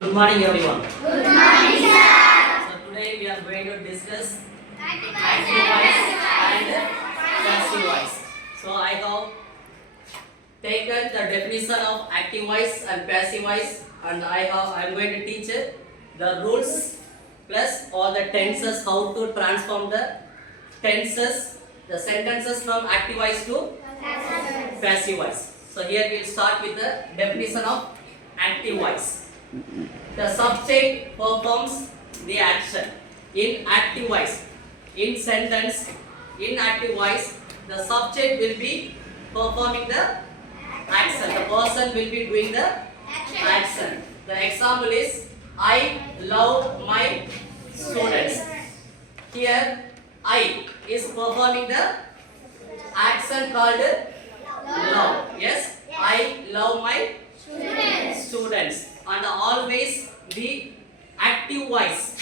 Good morning, everyone. Good morning, sir. So today we are going to discuss active voice and passive voice. So I have taken the definition of active voice and passive voice, and I am going to teach the rules plus all the tenses, how to transform the tenses, the sentences from active voice to passive voice. So here we will start with the definition of active voice. The subject performs the action in active voice. In sentence, in active voice, the subject will be performing the action. The person will be doing the action. The example is, I love my students. Here, I is performing the action called love. Yes, I love my students. And always the active voice,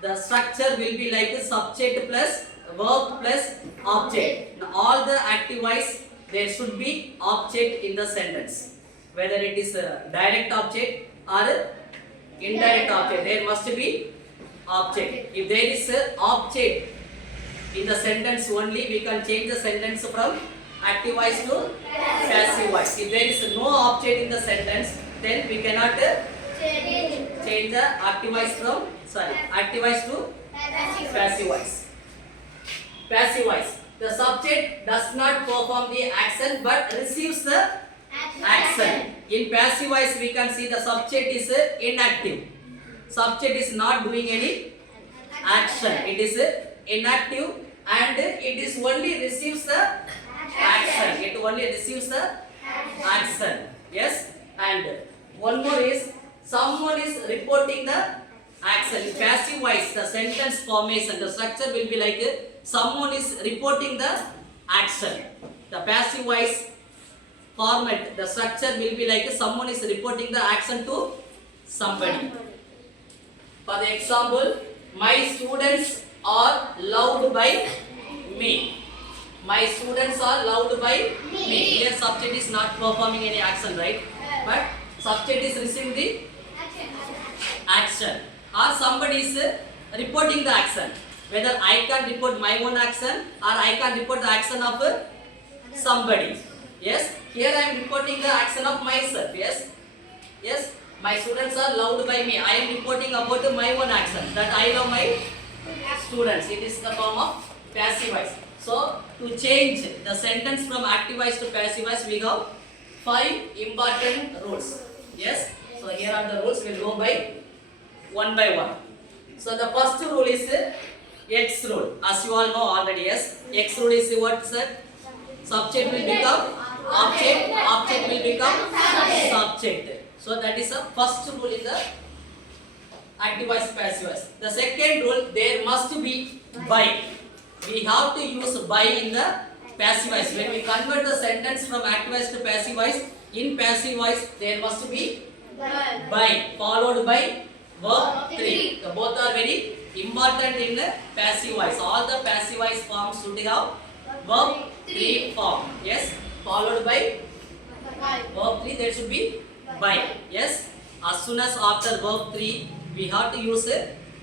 the structure will be like a subject plus verb plus object. Now, all the active voice, there should be object in the sentence, whether it is a direct object or a indirect object, there must be object. If there is a object in the sentence only, we can change the sentence from active voice to passive voice. If there is no object in the sentence, then we cannot change the active voice from active voice to passive voice. Passive voice, the subject does not perform the action but receives the action. In passive voice, we can see the subject is inactive. Subject is not doing any action. It is inactive and it is only receives the action. It only receives the action. Yes. And one more is, someone is reporting the action. In passive voice, the sentence formation, the structure will be like someone is reporting the action. The passive voice format, the structure will be like someone is reporting the action to somebody. For the example, my students are loved by me. My students are loved by me. Here subject is not performing any action, right? But subject is receiving the action. Or somebody is reporting the action. Whether I can report my own action or I can report the action of somebody. Yes. Here I am reporting the action of myself. Yes. Yes. My students are loved by me. I am reporting about my own action, that I love my students. It is the form of passive voice. So to change the sentence from active voice to passive voice, we have 5 important rules. Yes. So here are the rules. We'll go by one. So the first rule is X rule. As you all know already, yes. X rule is what, sir? Subject will become object. Object will become subject. So that is the first rule in the active voice, passive voice. The second rule, there must be by. We have to use by in the passive voice. When we convert the sentence from active voice to passive voice, in passive voice there must be by followed by verb 3. The both are very important in the passive voice. All the passive voice forms should have verb 3 form. Yes, followed by verb 3. There should be by. Yes, as soon as after verb 3 we have to use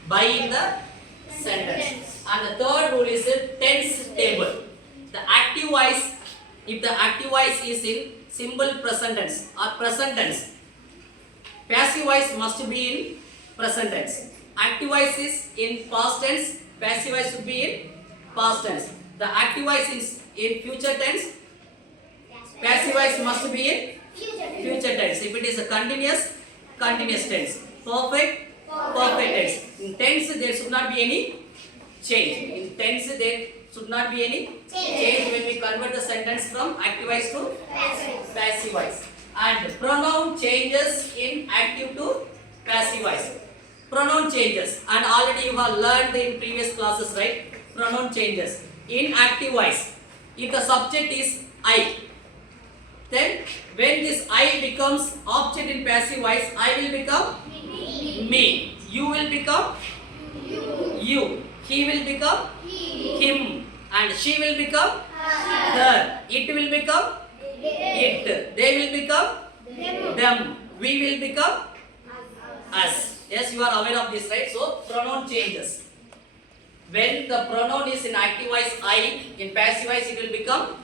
by in the sentence. And the third rule is tense table. The active voice, if the active voice is in simple present tense or present tense, passive voice must be in present tense. Active voice is in past tense, passive voice should be in past tense. The active voice is in future tense, passive voice must be in future tense. If it is a continuous tense. Perfect tense. In tense there should not be any change. In tense there should not be any change when we convert the sentence from active voice to passive voice. And pronoun changes in active to passive voice. Pronoun changes, and already you have learned in previous classes, right? Pronoun changes in active voice. If the subject is I, then when this I becomes object in passive voice, I will become me. You will become you. He will become him. And she will become her. It will become it. They will become them. We will become us. you are aware of this, right? So pronoun changes. When the pronoun is in active voice I, in passive voice it will become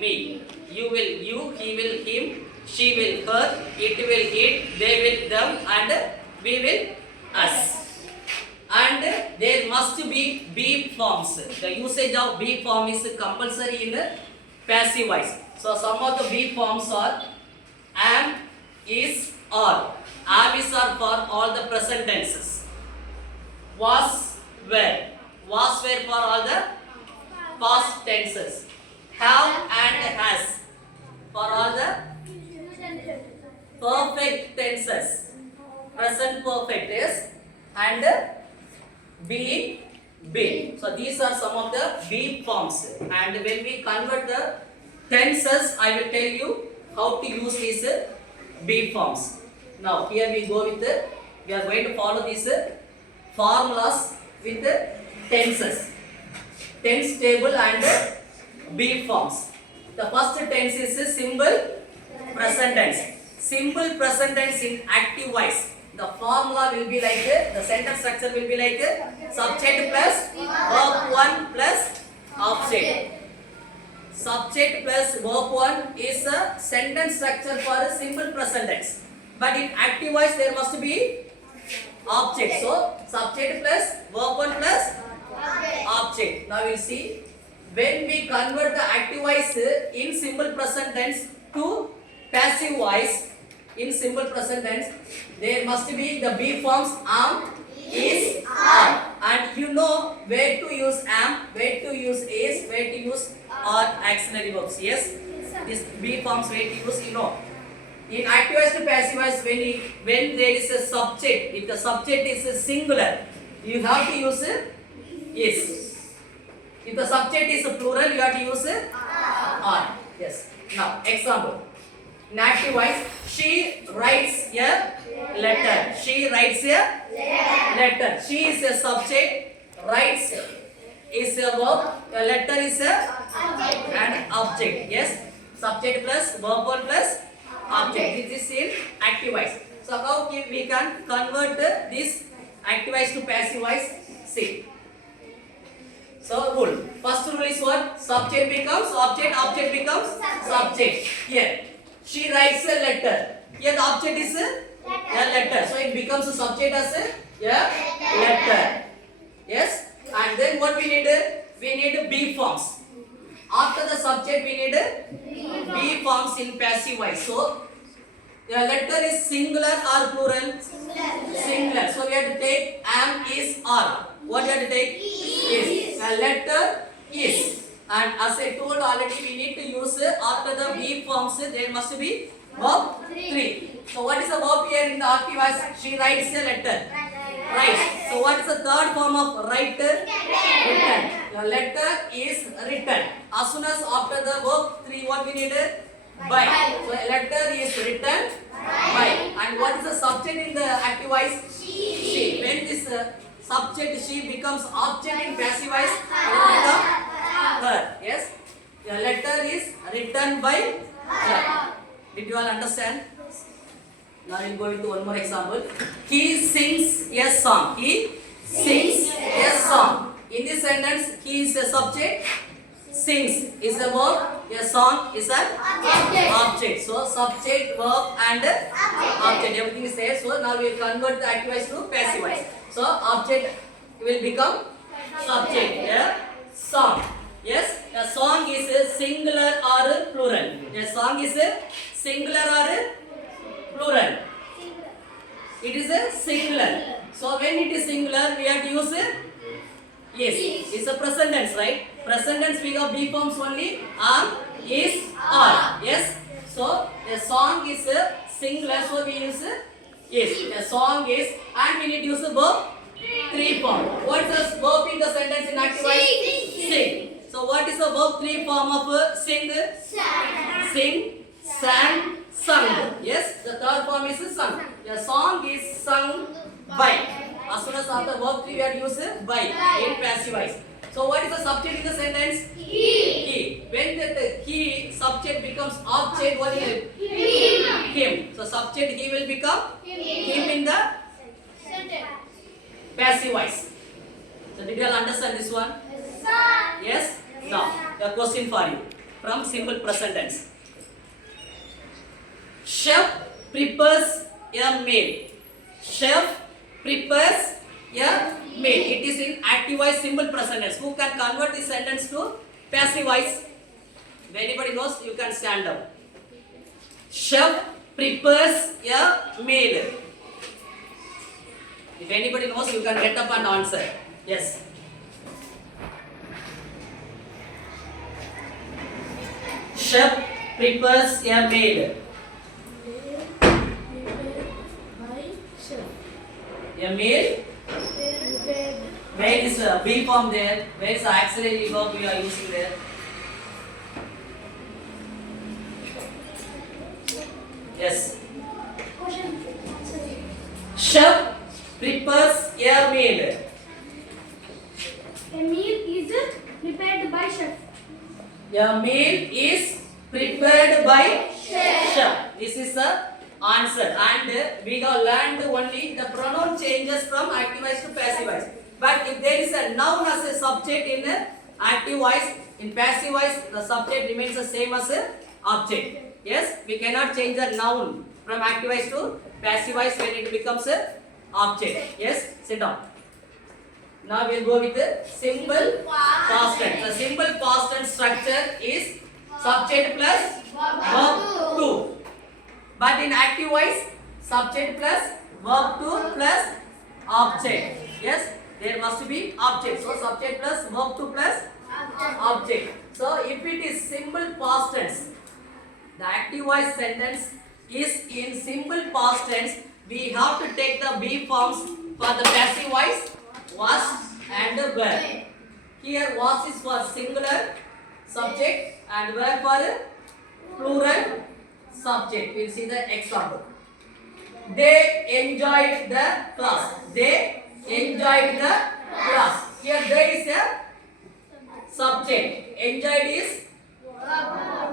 me. You will you, he will him, she will her, it will it, they will them, and we will us. And there must be forms. The usage of be form is compulsory in passive voice. So some of the be forms are am, is, are. Am is are for all the present tenses. Was, were. Was, were for all the past tenses. Have and has for all the perfect tenses. Present perfect is and being, been. So these are some of the be forms. And when we convert the tenses, I will tell you how to use these be forms. Now here we go with we are going to follow these formulas with tenses, tense table and be forms. The first tense is simple present tense. Simple present tense in active voice. The formula will be like the sentence structure will be like subject plus verb 1 plus object. Subject plus verb 1 is a sentence structure for a simple present tense. But in active voice there must be object. So subject plus verb 1 plus object. Now we will see when we convert the active voice in simple present tense to passive voice. In simple present tense, there must be the be forms am, is, are. And you know where to use am, where to use is, where to use are auxiliary verbs. Yes? These be forms where to use, you know. In active voice to passive voice, when there is a subject, if the subject is a singular, you have to use is. If the subject is a plural, you have to use are. Yes. Now, example. In active voice, she writes a letter. She writes a letter. She is a subject. Writes is a verb. A letter is an object. Yes. Subject plus verb 1 plus object. This is in active voice. So how we can convert this active voice to passive voice? See. So rule. First rule is what? Subject becomes object. Object becomes subject. Here. She writes a letter. Here the object is a letter. So it becomes a subject as a letter. Yes. And then what we need? We need be forms. After the subject we need be forms in passive voice. So the letter is singular or plural? Singular. So we have to take am, is, are. What we have to take? Is. The letter is. And as I told already, we need to use after the be forms, there must be verb 3. So what is the verb here in the active voice? She writes a letter. Writes. So what is the third form of write? Written. The letter is written. As soon as after the verb 3, what we need? By. So a letter is written by. And what is the subject in the active voice? She. When this subject she becomes object in passive voice, it will become her. Yes. The letter is written by her. Did you all understand? Now we will go into one more example. He sings a song. He sings a song. In this sentence, he is a subject. Sings is a verb. A song is an object. So subject, verb, and object. Everything is there. So now we will convert the active voice to passive voice. So object will become subject. A song. Yes, a song is a singular or plural. A song is a singular or plural. It is a singular. So when it is singular, we have to use yes. It's a present tense, right? Present tense we have be forms only. Am, is, are. Yes. So a song is a singular. So we use yes. A song is, and we need to use a verb 3 form. What is the verb in the sentence in active voice? Sing. So what is the verb 3 form of sing? Sing, sang, sung. Yes, the third form is sung. The song is sung by. As soon as after verb 3 we have to use by in passive voice. So what is the subject in the sentence? He. When the he subject becomes object, what is it? Him. So subject he will become him in the passive voice. So did you all understand this one? Yes, sir. Yes? Now, a question for you from simple present tense. Chef prepares a meal. Chef prepares a meal. It is in active voice simple present tense. Who can convert this sentence to passive voice? If anybody knows, you can stand up. Chef prepares a meal. If anybody knows, you can get up and answer. Yes. Chef prepares a meal. A meal. Where is a B form there? Where is the auxiliary verb we are using there? Yes. Chef prepares a meal. A meal is prepared by chef. A meal is prepared by chef. This is the answer. And we have learned only the pronoun changes from active voice to passive voice. But if there is a noun as a subject in active voice, in passive voice, the subject remains the same as a object. Yes, we cannot change the noun from active voice to passive voice when it becomes a object. Yes, sit down. Now we will go with the simple past tense. The simple past tense structure is subject plus verb to. But in active voice, subject plus verb to plus object. Yes, there must be object. So subject plus verb to plus object. So if it is simple past tense, the active voice sentence is in simple past tense. We have to take the be forms for the passive voice, was and the verb. Here was is for singular subject and verb for plural subject. We will see the example. They enjoyed the class. They enjoyed the class. Here there is a subject. Enjoyed is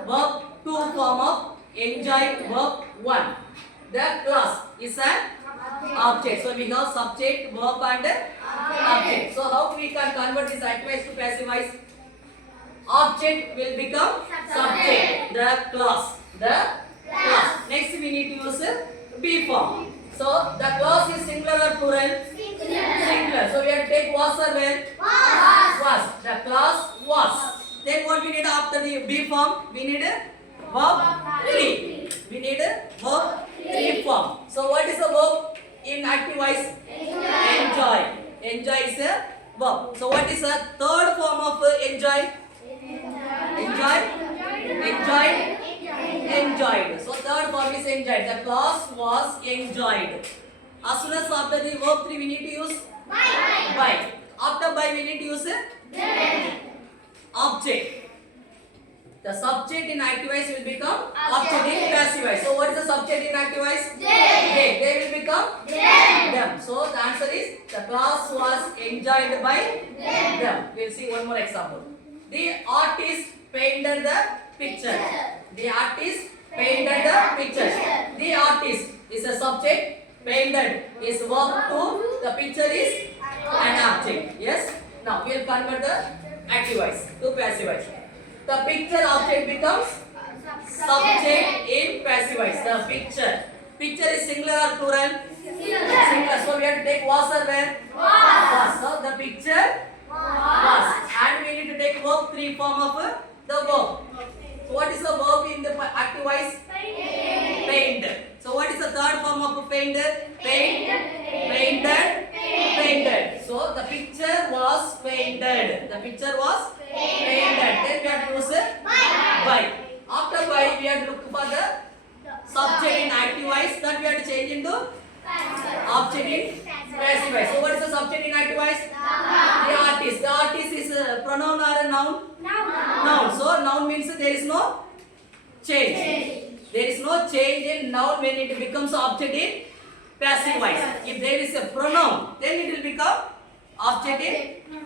verb 2 form of enjoyed verb 1. The class is an object. So we have subject, verb and object. So how we can convert this active voice to passive voice? Object will become subject. The class. The class. Next we need to use be form. So the class is singular or plural? Singular. So we have to take was or where? Was. The class was. Then what we need after the be form? We need a verb 3. We need a verb 3 form. So what is the verb in active voice? Enjoy. Enjoy is a verb. So what is the third form of enjoy? Enjoy. Enjoyed. Enjoyed. So third form is enjoyed. The class was enjoyed. As soon as after the verb 3 we need to use by. After by we need to use object. The subject in active voice will become object in passive voice. So what is the subject in active voice? They. They will become them. So the answer is the class was enjoyed by them. We will see one more example. The artist painted the picture. The artist painted the picture. The artist is a subject. Painted is verb 2. The picture is an object. Yes. Now we will convert the active voice to passive voice. The picture object becomes subject in passive voice. The picture. Picture is singular or plural? Singular. So we have to take was or where? Was. So the picture was. And we need to take verb 3 form of the verb. So what is the verb in the active voice? Painted. So what is the third form of painted? Painted. Painted. So the picture was painted. The picture was painted. Then we have to use by. After by we have to look for the subject in active voice. That we have to change into object in passive voice. So what is the subject in active voice? The artist. The artist is a pronoun or a noun? Noun. So noun means there is no change. There is no change in noun when it becomes object in passive voice. If there is a pronoun, then it will become object in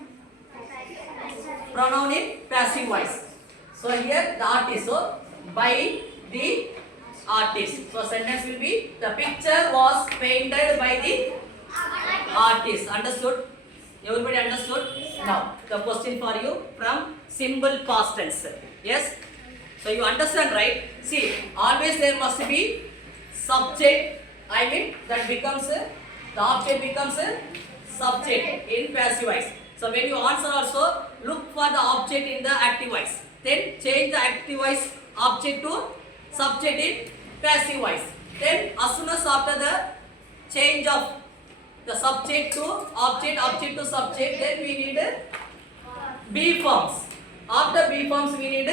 pronoun in passive voice. So here the artist. So by the artist. So sentence will be the picture was painted by the Artist. Understood? Everybody understood? Now, the question for you from simple past tense. Yes? So you understand, right? See, always there must be subject. I mean, that becomes the object becomes a subject in passive voice. So when you answer also, look for the object in the active voice. Then change the active voice object to subject in passive voice. Then as soon as after the change of the subject to object, object to subject, then we need B forms. After B forms we need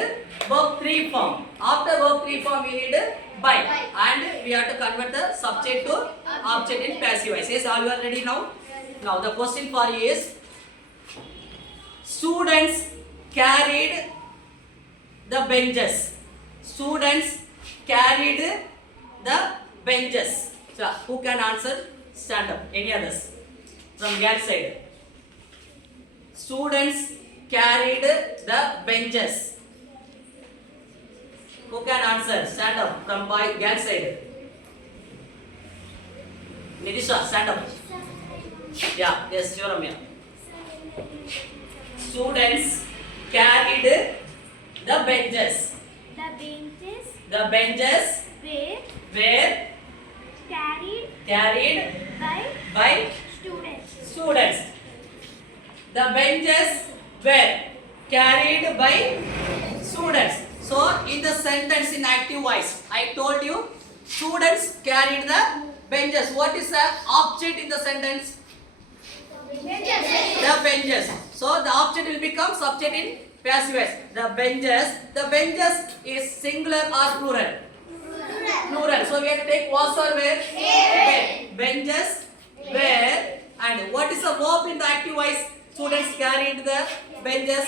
verb 3 form. After verb 3 form we need by, and we have to convert the subject to object in passive voice. Yes, all you are ready now? Now the question for you is, students carried the benches. Students carried the benches. So who can answer? Stand up. Any others? From girl side. Students carried the benches. Who can answer? Stand up. From boy girl side. Nidisha, stand up. Yeah, yes, Joramya. Students carried the benches. The benches were carried by students. The benches were carried by students. So in the sentence in active voice, I told you students carried the benches. What is the object in the sentence? The benches. So the object will become subject in passive voice. The benches. The benches is singular or plural? Plural. So we have to take was or where? Where. Benches where. And what is the verb in the active voice? Students carried the benches.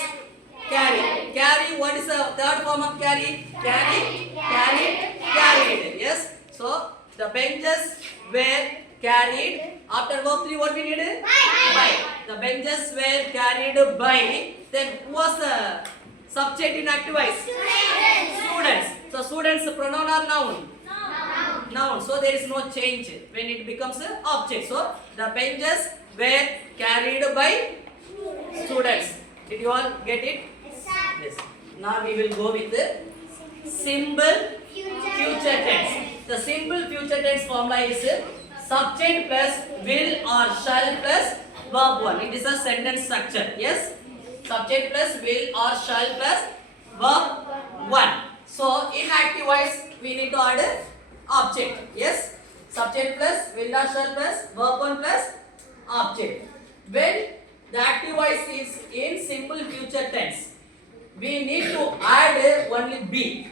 Carry. Carry. What is the third form of carry? Carry. Carried. Yes. So the benches were carried. After verb 3, what we need? By. The benches were carried by. Then who was the subject in active voice? Students. So students pronoun or noun? Noun. So there is no change when it becomes an object. So the benches were carried by students. Did you all get it? Yes. Now we will go with the simple future tense. The simple future tense formula is subject plus will or shall plus verb 1. It is a sentence structure. Yes. Subject plus will or shall plus verb 1. So in active voice we need to add a object. Yes. Subject plus will or shall plus verb 1 plus object. When the active voice is in simple future tense, we need to add only be.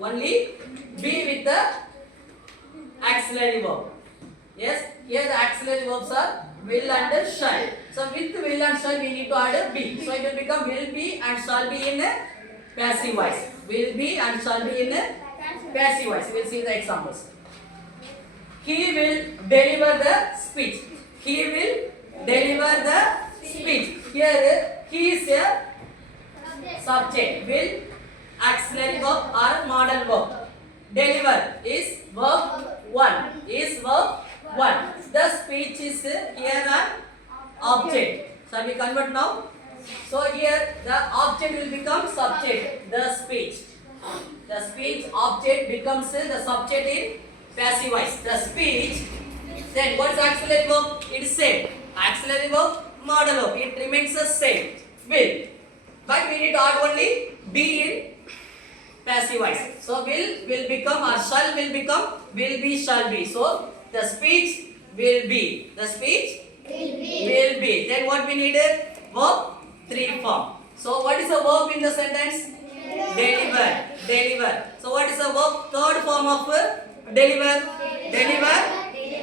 Only be with the auxiliary verb. Yes. Here the auxiliary verbs are will and shall. So with will and shall we need to add a be. So it will become will be and shall be in a passive voice. Will be and shall be in a passive voice. We will see the examples. He will deliver the speech. He will deliver the speech. Here he is a subject. Will auxiliary verb or modal verb. Deliver is verb 1. Is verb 1. The speech is here an object. Shall we convert now? So here the object will become subject. The speech. The speech object becomes the subject in passive voice. The speech. Then what is auxiliary verb? It is same. Auxiliary verb, modal verb. It remains the same. Will. But we need to add only be in passive voice. So will become or shall will become will be shall be. So the speech will be. The speech will be. Then what we needed? Verb 3 form. So what is the verb in the sentence? Deliver. Deliver. So what is the verb? Third form of deliver. Deliver.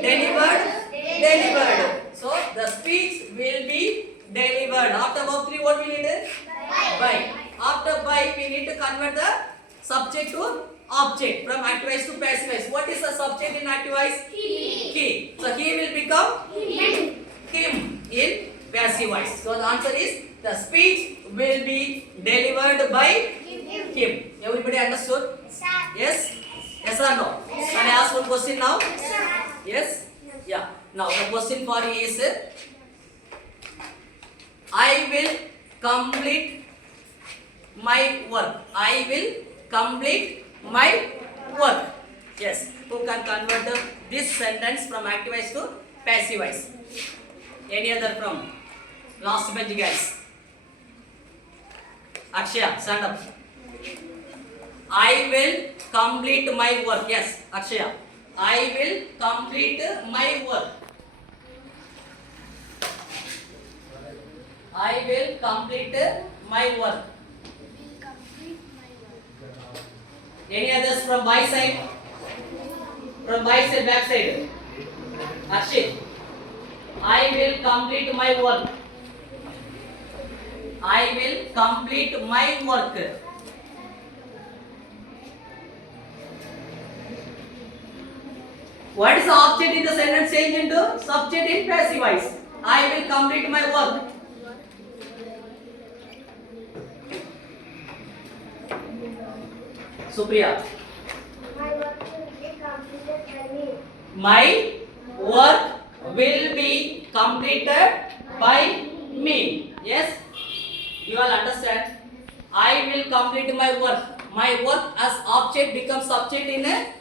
Delivered. Delivered. So the speech will be delivered. After verb 3 what we needed? By. After by we need to convert the subject to object from active voice to passive voice. What is the subject in active voice? He. So he will become him in passive voice. So the answer is the speech will be delivered by him. Everybody understood? Yes? Yes or no? Can I ask one question now? Yes? Yeah. Now the question for you is, I will complete my work. I will complete my work. Yes. Who can convert this sentence from active voice to passive voice? Any other from last bench guys? Akshaya, stand up. I will complete my work. Yes, Akshaya. I will complete my work. I will complete my work. Any others from my side? From my side, back side. Akshit. I will complete my work. I will complete my work. What is the object in the sentence changed into subject in passive voice? I will complete my work. Supriya. My work will be completed by me. Yes? You all understand? I will complete my work. My work as object becomes subject in a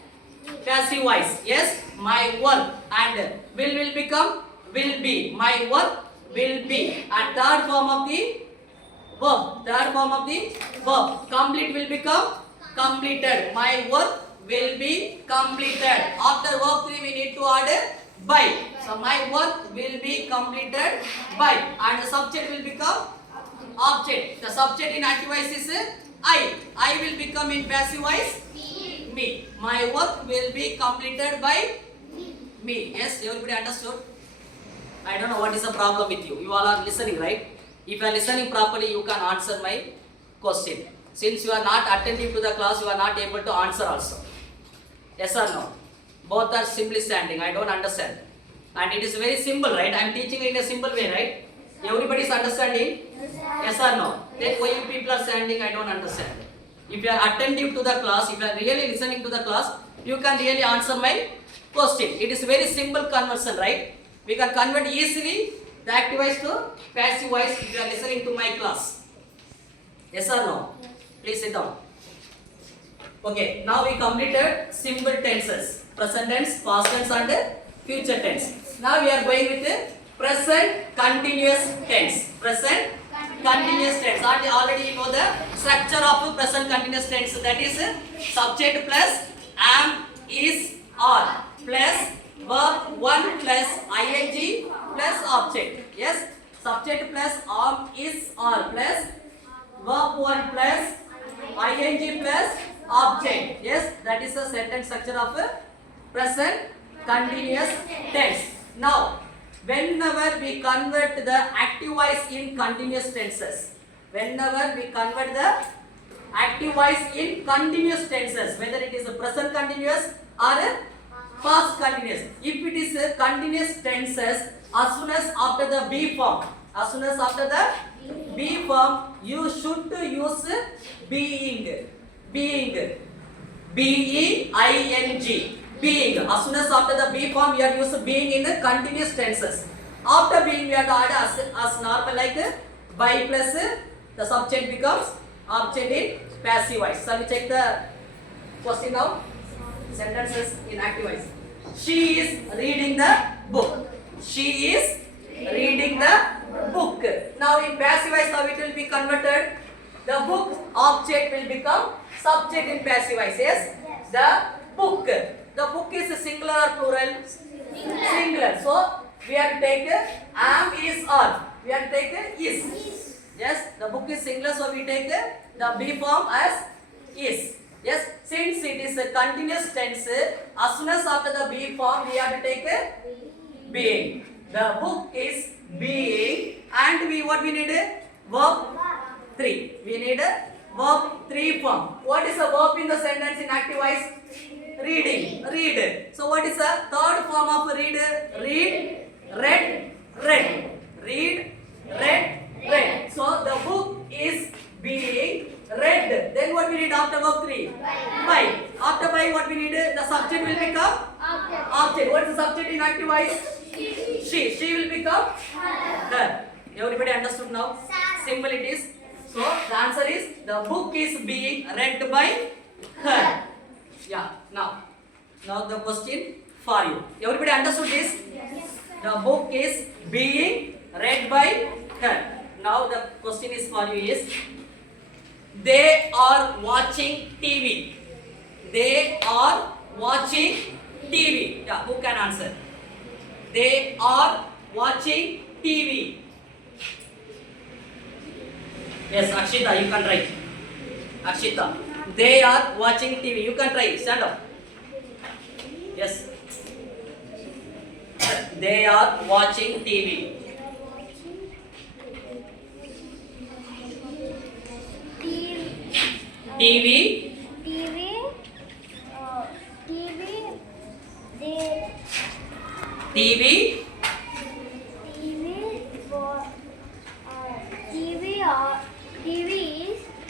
passive voice. Yes? My work, and will become will be. My work will be. And third form of the verb. Third form of the verb. Complete will become completed. My work will be completed. After verb 3 we need to add by. So my work will be completed by, and the subject will become object. The subject in active voice is I. I will become in passive voice me. My work will be completed by me. Yes, everybody understood? I don't know what is the problem with you. You all are listening, right? If you are listening properly, you can answer my question. Since you are not attentive to the class, you are not able to answer also. Yes or no? Both are simply standing. I don't understand. And it is very simple, right? I am teaching in a simple way, right? Everybody is understanding? Yes or no? Then why you people are standing, I don't understand. If you are attentive to the class, if you are really listening to the class, you can really answer my question. It is very simple conversion, right? We can convert easily the active voice to passive voice if you are listening to my class. Yes or no? Please sit down. Okay, now we completed simple tenses. Present tense, past tense and future tense. Now we are going with present continuous tense. Present continuous tense. Already you know the structure of present continuous tense. That is subject plus am, is, are plus verb 1 plus ing plus object. Yes, subject plus am, is, are plus verb 1 plus ing plus object. Yes, that is the sentence structure of present continuous tense. Now, whenever we convert the active voice in continuous tenses, whenever we convert the active voice in continuous tenses, whether it is a present continuous or a past continuous, if it is a continuous tenses, as soon as after the be form, as soon as after the be form, you should use being, being, B-E-I-N-G, being. As soon as after the be form, we are used being in the continuous tenses. After being, we have to add as normal like by plus the subject becomes object in passive voice. So we check the question now. Sentences in active voice. She is reading the book. She is reading the book. Now in passive voice, how it will be converted? The book object will become subject in passive voice. Yes? The book. The book is singular or plural? Singular. So we have to take am, is, are. We have to take is. Yes? The book is singular, so we take the be form as is. Yes? Since it is a continuous tense, as soon as after the be form, we have to take being. The book is being, and what we need? Verb 3. We need verb 3 form. What is the verb in the sentence in active voice? Reading. Read. So what is the third form of read? Read, read, read. Read, read, read. So the book is being read. Then what we need after verb 3? By. After by what we need? The subject will become object. What is the subject in active voice? become her. Everybody understood now? Simple it is. So the answer is the book is being read by her. Yeah. Now the question for you. Everybody understood this? The book is being read by her. Now the question is for you is they are watching TV. They are watching TV. Yeah, who can answer? They are watching TV. Yes, Akshita, you can write. Akshita, they are watching TV. You can try. Stand up. Yes. They are watching TV. TV. TV.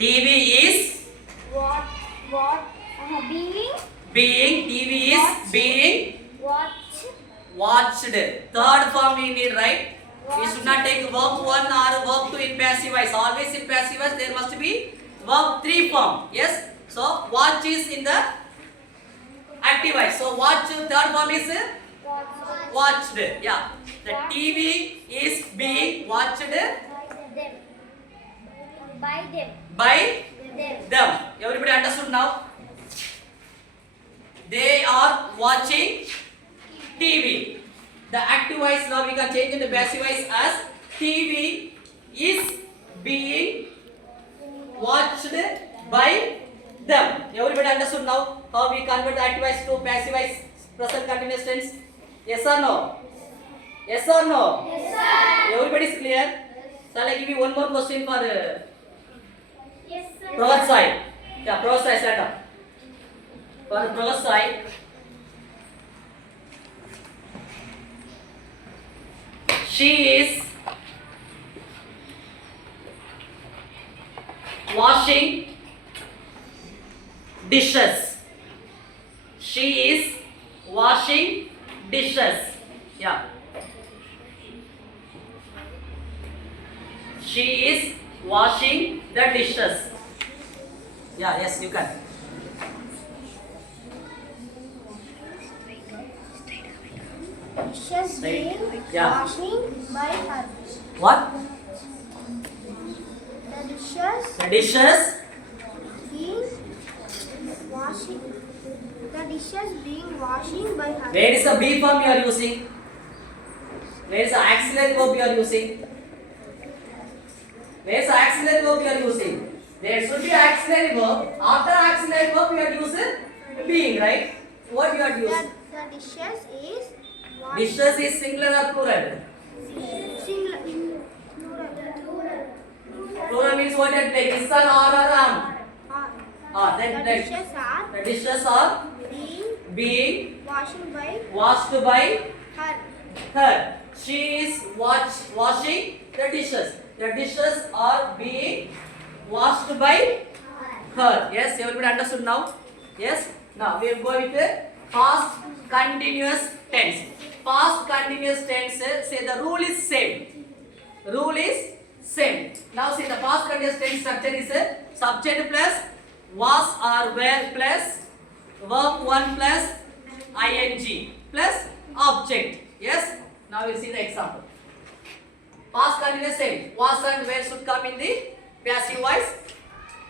TV is being. TV is being watched. Third form we need, right? We should not take verb 1 or verb 2 in passive voice. Always in passive voice there must be verb 3 form. Yes. So watch is in the active voice. So watch third form is watched. Yeah. The TV is being watched by them. Everybody understood now? They are watching TV. The active voice now we can change into passive voice as TV is being watched by them. Everybody understood now how we convert the active voice to passive voice present continuous tense? Yes or no? Yes or no? Yes, sir. Everybody is clear? Shall I give you one more question for Yes, sir. Proverbs side? Yeah, Proverbs side, stand up. For Proverbs side, she is washing dishes. She is washing dishes. Yeah. She is washing the dishes. Yeah, yes, you can. Dishes being Yeah. washing by her. What? The dishes The dishes. being washing. The dishes being washing by her. Where is the be form you are using? Where is the auxiliary verb you are using? Where is the auxiliary verb you are using? There should be auxiliary verb. After auxiliary verb you are using being, right? What you are using? The dishes is Dishes is singular or plural? singular. Plural means what you are taking? Son or am? Then The dishes are the dishes are being washing by washed by her. her. She is washing the dishes. The dishes are being washed by her. Yes, everybody understood now? Yes? Now we will go with the past continuous tense. Past continuous tense, say the rule is same. Rule is same. Now see the past continuous tense structure is a subject plus was or were plus verb 1 plus ing plus object. Yes? Now we will see the example. Past continuous tense, was and were should come in the passive voice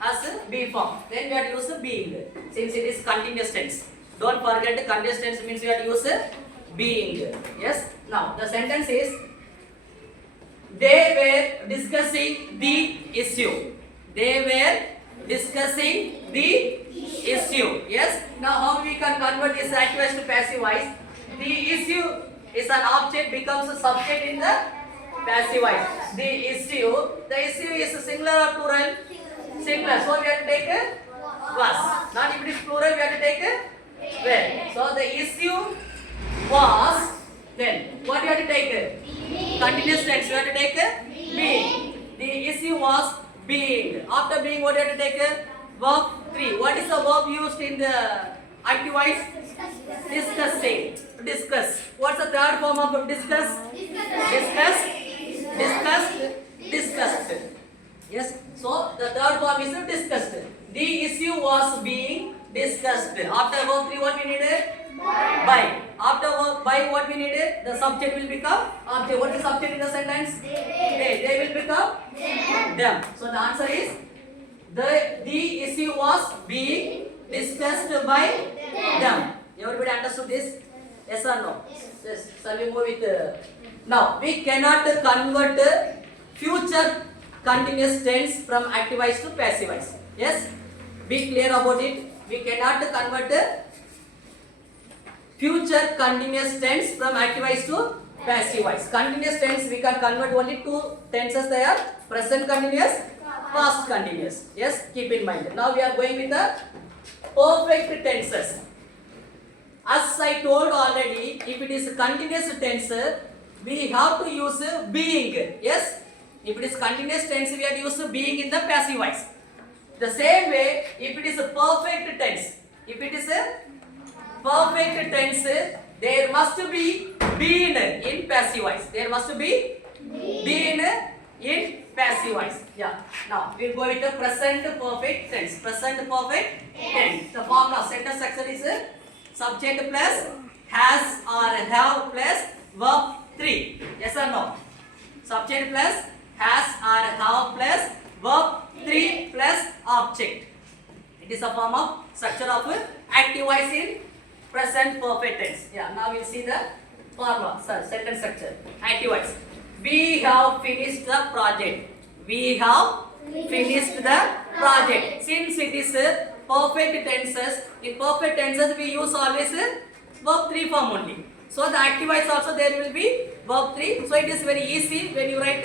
as a be form. Then we have to use the being since it is continuous tense. Don't forget the continuous tense means we have to use the being. Yes? Now the sentence is they were discussing the issue. They were discussing the issue. Yes? Now how we can convert this active voice to passive voice? The issue is an object becomes a subject in the passive voice. The issue is singular or plural? Singular. So we have to take a was. Now if it is plural, we have to take a were. So the issue was. Then what you have to take a continuous tense. You have to take a being. The issue was being. After being, what you have to take a verb 3. What is the verb used in the active voice? Discussing. Discuss. What's the third form of discuss? Discussed. Discussed. Discussed. Yes. So the third form is discussed. The issue was being discussed. After verb 3, what we needed? By. After verb by, what we needed? The subject will become object. What is the subject in the sentence? They will become them. So the answer is the issue was being discussed by them. Everybody understood this? Yes or no? Yes. Shall we move with now we cannot convert future continuous tense from active voice to passive voice. Yes? Be clear about it. We cannot convert future continuous tense from active voice to passive voice. Continuous tense we can convert only two tenses there: present continuous, past continuous. Yes, keep in mind. Now we are going with the perfect tenses. As I told already, if it is continuous tense, we have to use being. Yes, if it is continuous tense, we have to use being in the passive voice. The same way, if it is a perfect tense, there must be been in passive voice. There must be been in passive voice. Yeah. Now we will go with the present perfect tense. Present perfect tense. The formula sentence structure is subject plus has or have plus verb 3. Yes or no? Subject plus has or have plus verb 3 plus object. It is a form of structure of active voice in present perfect tense. Yeah, now we'll see the formula, sentence structure. Active voice. We have finished the project. We have finished the project. Since it is perfect tenses, in perfect tenses we use always verb 3 form only. So the active voice also there will be verb 3. So it is very easy when you write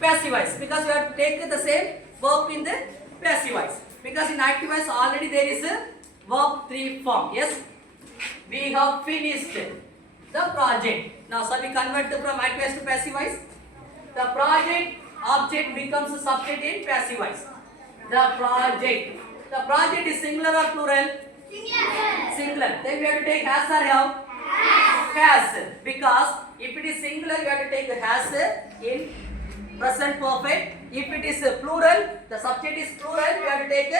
passive voice, because you have to take the same verb in the passive voice. Because in active voice already there is a verb 3 form. Yes, we have finished the project. Now shall we convert from active voice to passive voice? The project object becomes a subject in passive voice. The project is singular or plural? Singular. Then we have to take has or have? Has. Because if it is singular, we have to take has in present perfect. If it is plural, the subject is plural, we have to take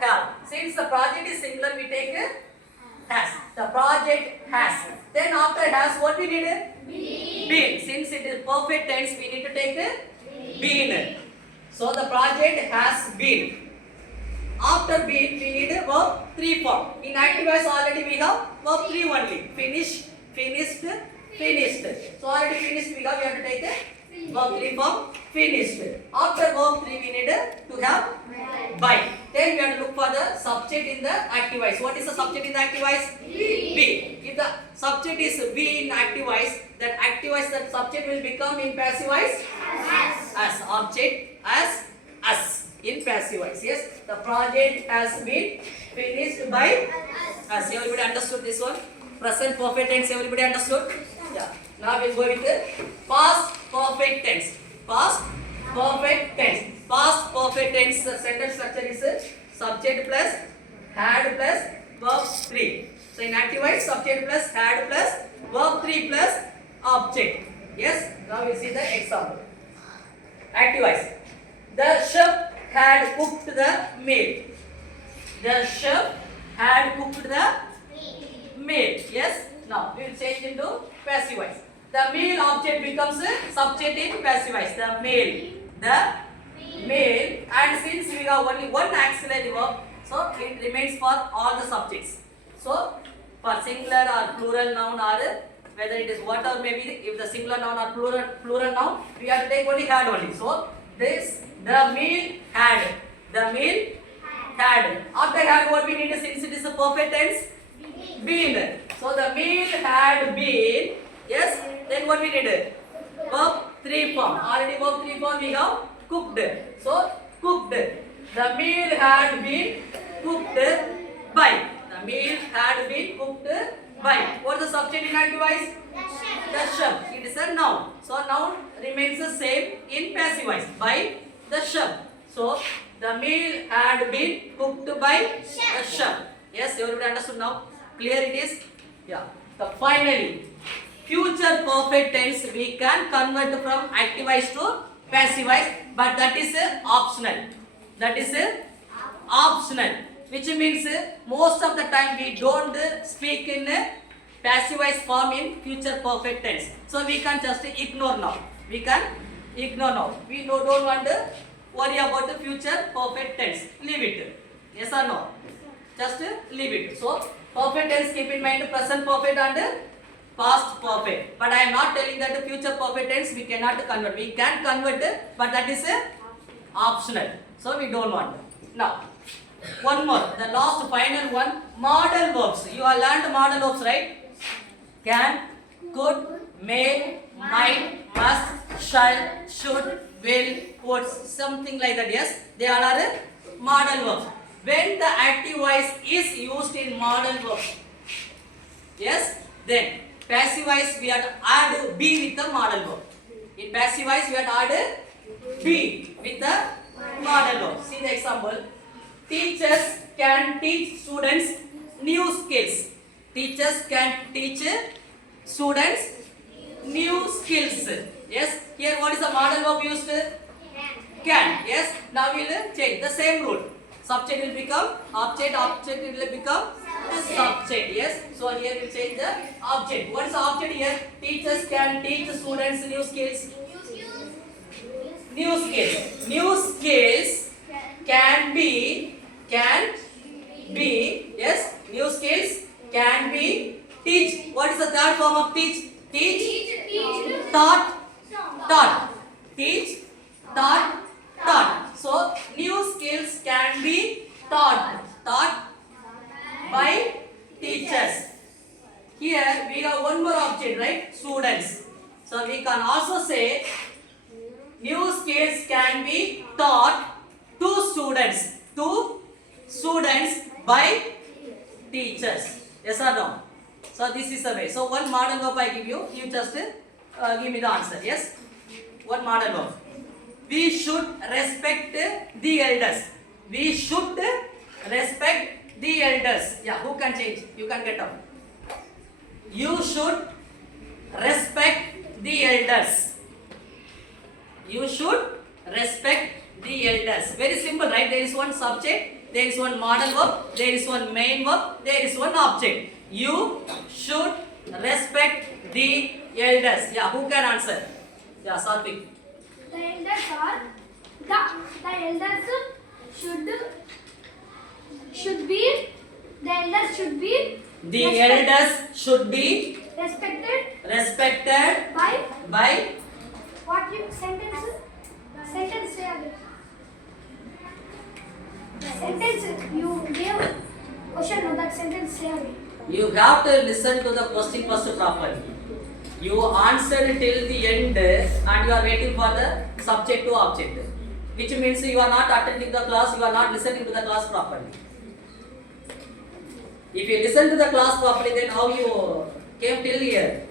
have. Since the project is singular, we take has. The project has. Then after has, what we need? Been. Since it is perfect tense, we need to take been. So the project has been. After been, we need a verb 3 form. In active voice already we have verb 3 only. Finish, finished, finished. So already finished we have to take a verb 3 form, finished. After verb 3 we need to have by. Then we have to look for the subject in the active voice. What is the subject in the active voice? Be. If the subject is be in active voice, that active voice, that subject will become in passive voice as object, as us in passive voice. Yes, the project has been finished by us. Everybody understood this one? Present perfect tense, everybody understood? Yeah. Now we'll go with the past perfect tense. Past perfect tense. Past perfect tense, the sentence structure is subject plus had plus verb 3. So in active voice, subject plus had plus verb 3 plus object. Yes. Now we'll see the example. Active voice. The chef had cooked the meal. The chef had cooked the meal. Yes. Now we will change into passive voice. The meal object becomes a subject in passive voice. The meal. The meal. And since we have only one auxiliary verb, so it remains for all the subjects. So for singular or plural noun, or whether it is whatever maybe, if the singular noun or plural noun, we have to take only had only. So this, the meal had. The meal had. After had, what we need, since it is a perfect tense? Been. So the meal had been. Yes. Then what we need? Verb 3 form. Already verb 3 form we have cooked. So cooked. The meal had been cooked by. The meal had been cooked by. What is the subject in active voice? The chef. It is a noun. So noun remains the same in passive voice. By the chef. So the meal had been cooked by the chef. Yes, everybody understood now? Clear it is? Yeah. So finally, future perfect tense we can convert from active voice to passive voice, but that is optional. That is optional, which means most of the time we don't speak in passive voice form in future perfect tense. So we can just ignore now. We can ignore now. We don't want to worry about the future perfect tense. Leave it. Yes or no? Just leave it. So perfect tense, keep in mind present perfect and past perfect. But I am not telling that the future perfect tense we cannot convert. We can convert, but that is optional. So we don't want. Now, one more. The last final one, modal verbs. You have learned modal verbs, right? Can, could, may, might, must, shall, should, will, would, something like that. Yes, they all are modal verbs. When the active voice is used in modal verbs, yes, then passive voice we have to add be with the modal verb. In passive voice we have to add be with the modal verb. See the example. Teachers can teach students new skills. Teachers can teach students new skills. Yes, here what is the modal verb used? Can. Yes, now we will change the same rule. Subject will become object, object will become subject. Yes, so here we will change the object. What is the object here? Teachers can teach students new skills. New skills. New skills can be, yes, new skills can be teach. What is the third form of teach? Teach, taught, taught. Teach, taught, taught. So new skills can be taught by teachers. Here we have one more object, right? Students. So we can also say new skills can be taught to students by teachers. Yes or no? So this is the way. So one modal verb I give you. You just give me the answer. Yes. One modal verb. We should respect the elders. We should respect the elders. Yeah, who can change? You can get up. You should respect the elders. You should respect the elders. Very simple, right? There is one subject, there is one modal verb, there is one main verb, there is one object. You should respect the elders. Yeah, who can answer? Yeah, Satvik. The elders are the elders should be the elders should be The elders should be respected by what you sentence say again. Sentence you gave question no that sentence say again. You have to listen to the question first properly. You answered till the end and you are waiting for the subject to object, which means you are not attending the class, you are not listening to the class properly. If you listen to the class properly, then how you came till here?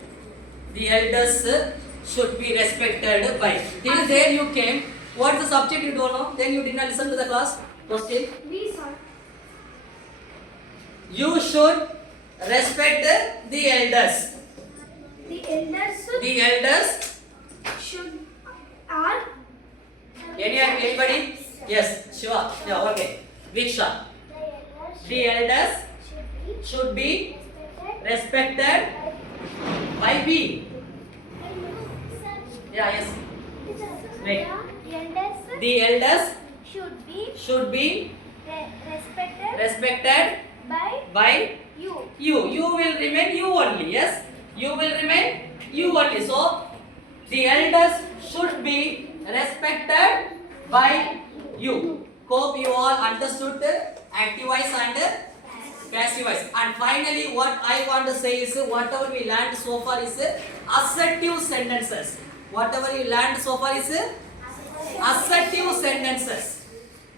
The elders should be respected by. Till there you came. What is the subject you don't know? Then you did not listen to the class question. We saw. You should respect the elders. The elders should are Anybody? Yes, sure. Yeah, okay. Viksha. The elders should be respected by we. Yeah, yes. Wait. The elders should be respected by you. You will remain you only. Yes, you will remain you only. So the elders should be respected by you. Hope you all understood active voice and passive voice. And finally, what I want to say is whatever we learned so far is assertive sentences. Whatever you learned so far is assertive sentences.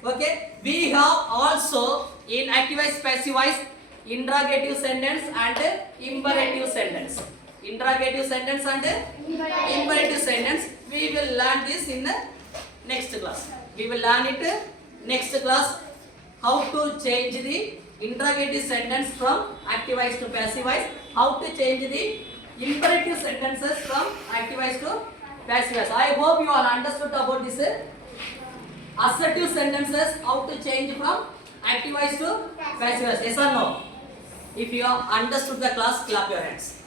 Okay. We have also in active voice, passive voice, interrogative sentence and imperative sentence. Interrogative sentence and imperative sentence. We will learn this in the next class. We will learn it next class. How to change the interrogative sentence from active voice to passive voice. How to change the imperative sentences from active voice to passive voice. I hope you all understood about this assertive sentences, how to change from active voice to passive voice. Yes or no? If you have understood the class, clap your hands.